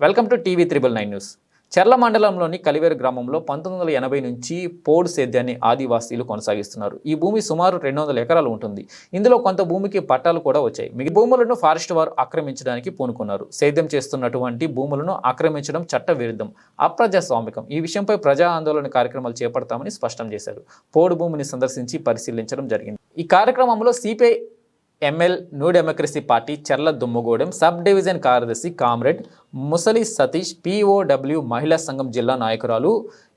Welcome to TV triple nine news. Cherla మండలంలోని కలివేరు గ్రామంలో పంతొమ్మిది వందల ఎనభై నుంచి పోడు సేద్యాన్ని ఆదివాసీలు కొనసాగిస్తున్నారు. ఈ భూమి సుమారు రెండు వందల ఎకరాలు ఉంటుంది. ఇందులో కొంత భూమికి పట్టాలు కూడా వచ్చాయి. మిగిలిన భూములను ఫారెస్ట్ వారు ఆక్రమించడానికి పూనుకున్నారు. సేద్యం చేస్తున్నటువంటి భూములను ఆక్రమించడం చట్ట విరుద్ధం అప్రజాస్వామికం. ఈ విషయంపై ప్రజా ఆందోళన కార్యక్రమాలు చేపడతామని స్పష్టం చేశారు. పోడు భూమిని సందర్శించి పరిశీలించడం జరిగింది. ఈ కార్యక్రమంలో CPI ML new democracy party Cherla Dummugudem sub division కార్యదర్శి కామ్రేడ్ ముసలి సతీష్ పిఓడబ్ల్యూ మహిళా సంఘం జిల్లా నాయకురాలు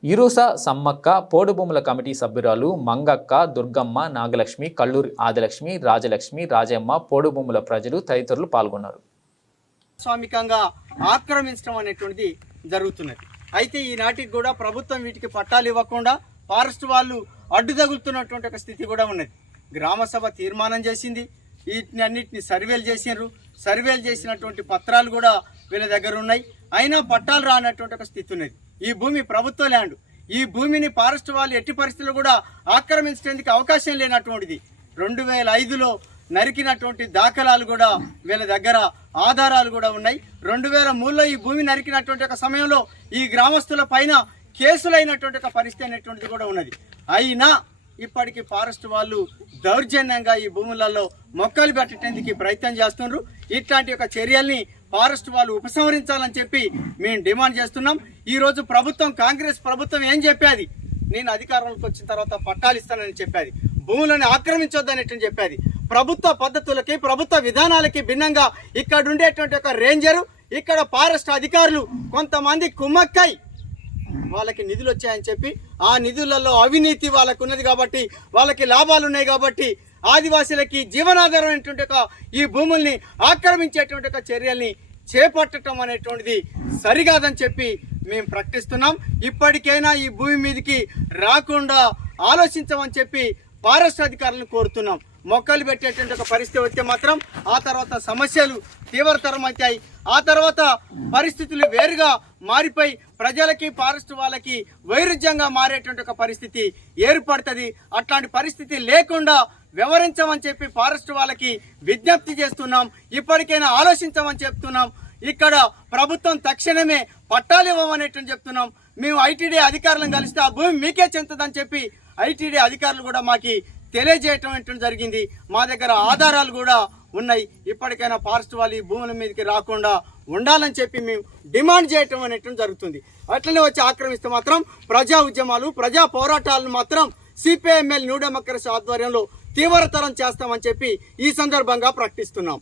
ఇరుస సమ్మక్క పోడుభూముల కమిటీ సభ్యురాలు మంగక్క దుర్గమ్మ నాగలక్ష్మి కల్లూరి ఆదిలక్ష్మి రాజలక్ష్మి రాజమ్మ పోడుభూముల ప్రజలు తదితరులు పాల్గొన్నారు. స్వామికంగా ఆక్రమించడం అనేటువంటిది జరుగుతున్నది. అయితే ఈనాటికి కూడా ప్రభుత్వం వీటికి పట్టాలు ఇవ్వకుండా ఫారెస్ట్ వాళ్ళు అడ్డు తగులుతున్నటువంటి ఒక స్థితి కూడా ఉన్నది. గ్రామసభ తీర్మానం చేసింది. వీటిని అన్నిటిని సర్వేలు చేసినారు సర్వేలు చేసినటువంటి పత్రాలు కూడా వీళ్ళ దగ్గర ఉన్నాయి. అయినా పట్టాలు రానటువంటి ఒక స్థితి ఉన్నది. ఈ భూమి ప్రభుత్వ ల్యాండ్. ఈ భూమిని ఫారెస్ట్ వాళ్ళు ఎట్టి పరిస్థితుల్లో కూడా ఆక్రమించడానికి అవకాశం లేనటువంటిది. రెండు వేల ఐదులో నరికినటువంటి దాఖలాలు కూడా వీళ్ళ దగ్గర ఆధారాలు కూడా ఉన్నాయి. రెండు వేల మూడులో ఈ భూమి నరికినటువంటి ఒక సమయంలో ఈ గ్రామస్తుల పైన కేసులైనటువంటి ఒక పరిస్థితి అనేటువంటిది కూడా ఉన్నది. అయినా ఇప్పటికీ ఫారెస్ట్ వాళ్ళు దౌర్జన్యంగా ఈ భూములలో మొక్కలు పెట్టడానికి ప్రయత్నం చేస్తున్నారు ఇట్లాంటి ఒక చర్యల్ని ఫారెస్ట్ వాళ్ళు ఉపసంహరించాలని చెప్పి మేము డిమాండ్ చేస్తున్నాం. ఈరోజు ప్రభుత్వం కాంగ్రెస్ ప్రభుత్వం ఏం చెప్పేది? నేను అధికారంలోకి వచ్చిన తర్వాత పట్టాలు ఇస్తానని చెప్పేది. భూములను ఆక్రమించొద్దనేటువంటి చెప్పేది. ప్రభుత్వ పద్ధతులకి ప్రభుత్వ విధానాలకి భిన్నంగా ఇక్కడ ఉండేటువంటి ఒక రేంజరు ఇక్కడ ఫారెస్ట్ అధికారులు కొంతమంది కుమ్మక్కై వాళ్ళకి నిధులు వచ్చాయని చెప్పి ఆ నిధులలో అవినీతి వాళ్ళకు ఉన్నది కాబట్టి వాళ్ళకి లాభాలు ఉన్నాయి కాబట్టి ఆదివాసీలకి జీవనాధారం అనేటువంటి ఒక ఈ భూముల్ని ఆక్రమించేటువంటి ఒక చర్యల్ని చేపట్టడం అనేటువంటిది సరికాదని చెప్పి మేము ప్రకటిస్తున్నాం. ఇప్పటికైనా ఈ భూమి మీదకి రాకుండా ఆలోచించమని చెప్పి ఫారెస్ట్ అధికారులను కోరుతున్నాం. మొక్కలు పెట్టేటువంటి ఒక పరిస్థితి వస్తే మాత్రం ఆ తర్వాత సమస్యలు తీవ్రతరం అవుతాయి ఆ తర్వాత పరిస్థితులు వేరుగా మారిపోయి ప్రజలకి ఫారెస్ట్ వాళ్ళకి వైరుధ్యంగా మారేటువంటి ఒక పరిస్థితి ఏర్పడుతుంది. అట్లాంటి పరిస్థితి లేకుండా వివరించమని చెప్పి ఫారెస్ట్ వాళ్ళకి విజ్ఞప్తి చేస్తున్నాం. ఇప్పటికైనా ఆలోచించమని చెప్తున్నాం. ఇక్కడ ప్రభుత్వం తక్షణమే పట్టాలు ఇవ్వమనేటువంటి చెప్తున్నాం. మేము ఐటీడీ అధికారులను కలిస్తే ఆ భూమి మీకే చెందుతుందని చెప్పి ఐటీడీ అధికారులు కూడా మాకు తెలియజేయటం జరిగింది. మా దగ్గర ఆధారాలు కూడా ఉన్నాయి. ఇప్పటికైనా ఫారెస్ట్ వాళ్ళు ఈ భూముల మీదకి రాకుండా ఉండాలని చెప్పి మేము డిమాండ్ చేయటం అనేటం జరుగుతుంది. అట్లనే వచ్చి ఆక్రమిస్తే మాత్రం ప్రజా ఉద్యమాలు ప్రజా పోరాటాలను మాత్రం సిపిఐఎంఎల్ న్యూ డెమోక్రసీ ఆధ్వర్యంలో తీవ్రతరం చేస్తామని చెప్పి ఈ సందర్భంగా ప్రకటిస్తున్నాం.